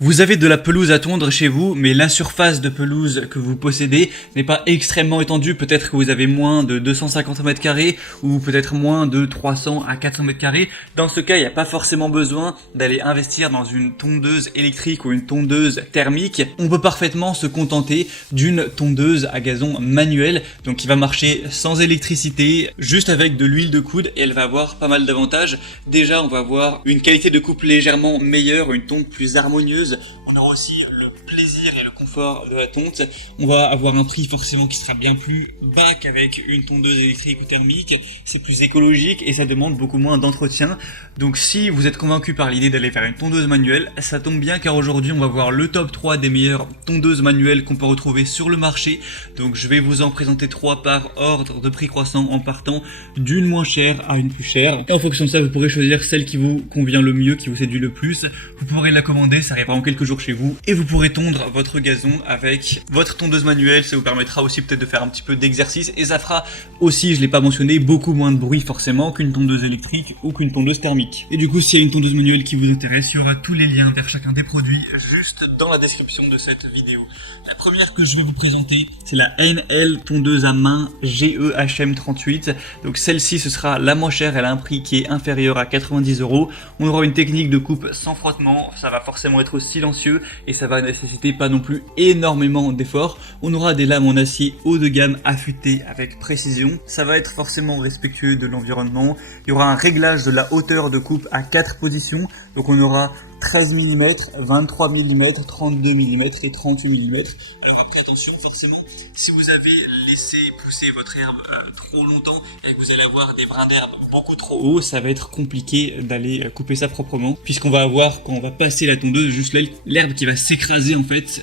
Vous avez de la pelouse à tondre chez vous, mais la surface de pelouse que vous possédez n'est pas extrêmement étendue. Peut-être que vous avez moins de 250 mètres carrés ou peut-être moins de 300 à 400 mètres carrés. Dans ce cas, il n'y a pas forcément besoin d'aller investir dans une tondeuse électrique ou une tondeuse thermique. On peut parfaitement se contenter d'une tondeuse à gazon manuelle, donc qui va marcher sans électricité, juste avec de l'huile de coude, et elle va avoir pas mal d'avantages. Déjà, on va avoir une qualité de coupe légèrement meilleure, une tonte plus harmonieuse. On aura aussi le plaisir et le confort de la tonte. On va avoir un prix forcément qui sera bien plus bas qu'avec une tondeuse électrique ou thermique. C'est plus écologique et ça demande beaucoup moins d'entretien. Donc si vous êtes convaincu par l'idée d'aller vers une tondeuse manuelle, ça tombe bien car aujourd'hui on va voir le top 3 des meilleures tondeuses manuelles qu'on peut retrouver sur le marché. Donc je vais vous en présenter 3 par ordre de prix croissant en partant d'une moins chère à une plus chère. Et en fonction de ça, vous pourrez choisir celle qui vous convient le mieux, qui vous séduit le plus. Vous pourrez la commander, ça arrivera en quelques jours chez vous et vous pourrez tondre votre gazon avec votre tondeuse manuelle. Ça vous permettra aussi peut-être de faire un petit peu d'exercice et ça fera aussi, je l'ai pas mentionné, beaucoup moins de bruit forcément qu'une tondeuse électrique ou qu'une tondeuse thermique. Et du coup, s'il y a une tondeuse manuelle qui vous intéresse, il y aura tous les liens vers chacun des produits juste dans la description de cette vidéo. La première que je vais vous présenter, c'est la NL tondeuse à main GEHM38. Donc celle-ci, ce sera la moins chère, elle a un prix qui est inférieur à 90 €. On aura une technique de coupe sans frottement, ça va forcément être silencieux et ça va nécessiter pas non plus énormément d'efforts. On aura des lames en acier haut de gamme affûtées avec précision. Ça va être forcément respectueux de l'environnement. Il y aura un réglage de la hauteur de coupe à 4 positions. Donc on aura 13 mm, 23 mm, 32 mm et 38 mm. Alors après attention, forcément, si vous avez laissé pousser votre herbe trop longtemps et que vous allez avoir des brins d'herbe beaucoup trop hauts, ça va être compliqué d'aller couper ça proprement, puisqu'on va avoir, quand on va passer la tondeuse, juste l'herbe qui va s'écraser en fait.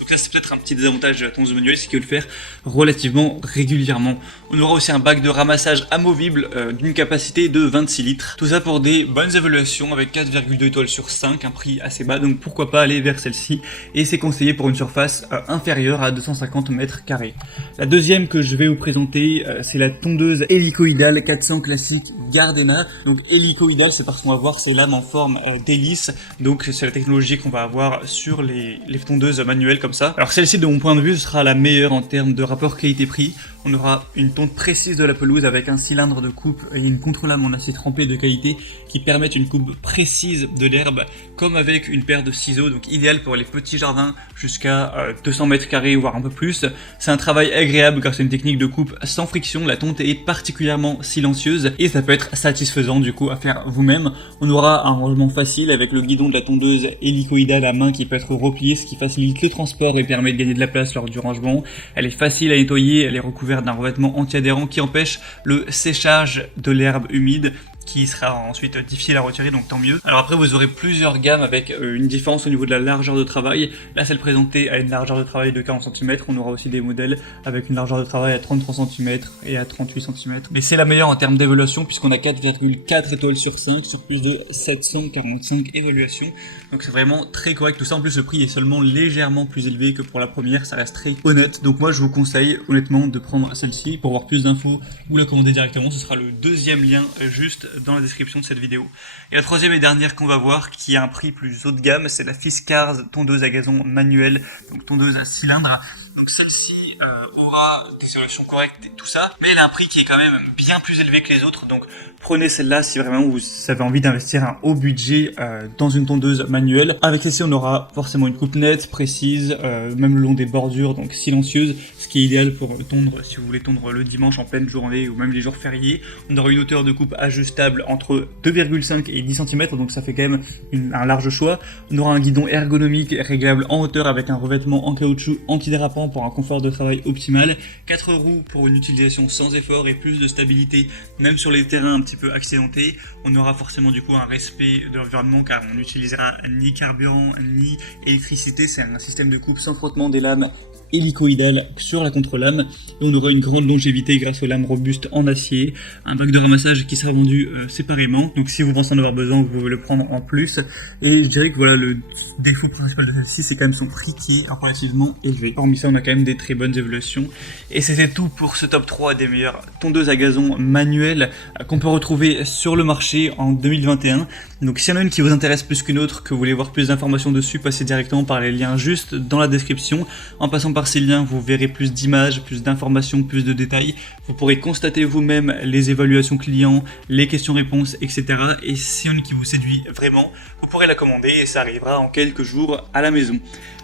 Donc ça c'est peut-être un petit désavantage de la tondeuse manuelle, c'est qu'il faut le faire relativement régulièrement. On aura aussi un bac de ramassage amovible d'une capacité de 26 litres. Tout ça pour des bonnes évaluations avec 4,2 étoiles sur 5, un prix assez bas, donc pourquoi pas aller vers celle-ci. Et c'est conseillé pour une surface inférieure à 250 mètres carrés. La deuxième que je vais vous présenter, c'est la tondeuse hélicoïdale 400 classique Gardena. Donc hélicoïdale, c'est parce qu'on va voir ces lames en forme d'hélice. Donc c'est la technologie qu'on va avoir sur les tondeuses manuelles comme ça. Alors celle-ci, de mon point de vue, sera la meilleure en termes de rapport qualité-prix. On aura une tonte précise de la pelouse avec un cylindre de coupe et une contre-lame en acier trempé de qualité qui permettent une coupe précise de l'herbe, comme avec une paire de ciseaux, donc idéal pour les petits jardins jusqu'à 200 mètres carrés voire un peu plus. C'est un travail agréable grâce à une technique de coupe sans friction. La tonte est particulièrement silencieuse et ça peut être satisfaisant du coup à faire vous-même. On aura un rangement facile avec le guidon de la tondeuse hélicoïdale à main qui peut être replié, ce qui facilite le transport et permet de gagner de la place lors du rangement. Elle est facile à nettoyer, elle est recouverte d'un revêtement anti-adhérent qui empêche le séchage de l'herbe humide, qui sera ensuite difficile à retirer, donc tant mieux. Alors après, vous aurez plusieurs gammes avec une différence au niveau de la largeur de travail. Là, celle présentée a une largeur de travail de 40 cm. On aura aussi des modèles avec une largeur de travail à 33 cm et à 38 cm. Mais c'est la meilleure en termes d'évaluation puisqu'on a 4,4 étoiles sur 5 sur plus de 745 évaluations. Donc c'est vraiment très correct tout ça. En plus, le prix est seulement légèrement plus élevé que pour la première. Ça reste très honnête. Donc moi, je vous conseille honnêtement de prendre celle-ci. Pour voir plus d'infos ou la commander directement, ce sera le deuxième lien juste dans la description de cette vidéo. Et la troisième et dernière qu'on va voir, qui a un prix plus haut de gamme, c'est la Fiskars tondeuse à gazon manuelle, donc tondeuse à cylindre. Donc celle-ci aura des solutions correctes et tout ça, mais elle a un prix qui est quand même bien plus élevé que les autres. Donc prenez celle-là si vraiment vous avez envie d'investir un haut budget dans une tondeuse manuelle. Avec celle-ci, on aura forcément une coupe nette, précise, même le long des bordures, donc silencieuse, ce qui est idéal pour tondre si vous voulez tondre le dimanche en pleine journée ou même les jours fériés. On aura une hauteur de coupe ajustable entre 2,5 et 10 cm, donc ça fait quand même un large choix. On aura un guidon ergonomique réglable en hauteur avec un revêtement en caoutchouc antidérapant pour un confort de travail optimal. 4 roues pour une utilisation sans effort et plus de stabilité, même sur les terrains un petit peu accidentés. On aura forcément du coup un respect de l'environnement car on n'utilisera ni carburant ni électricité. C'est un système de coupe sans frottement des lames hélicoïdale sur la contre-lame. On aura une grande longévité grâce aux lames robustes en acier, un bac de ramassage qui sera vendu séparément, donc si vous pensez en avoir besoin, vous pouvez le prendre en plus. Et je dirais que voilà, le défaut principal de celle-ci, c'est quand même son prix qui est relativement élevé. Hormis ça, on a quand même des très bonnes évolutions. Et c'était tout pour ce top 3 des meilleures tondeuses à gazon manuelles qu'on peut retrouver sur le marché en 2021. Donc s'il y en a une qui vous intéresse plus qu'une autre, que vous voulez voir plus d'informations dessus, passez directement par les liens juste dans la description. En passant par ces liens, vous verrez plus d'images, plus d'informations, plus de détails. Vous pourrez constater vous-même les évaluations clients, les questions-réponses, etc. Et s'il y en a une qui vous séduit vraiment, vous pourrez la commander et ça arrivera en quelques jours à la maison.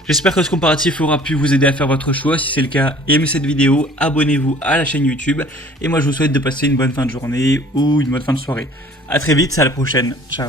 J'espère que ce comparatif aura pu vous aider à faire votre choix. Si c'est le cas, aimez cette vidéo, abonnez-vous à la chaîne YouTube. Et moi je vous souhaite de passer une bonne fin de journée ou une bonne fin de soirée. A très vite, à la prochaine. Ciao.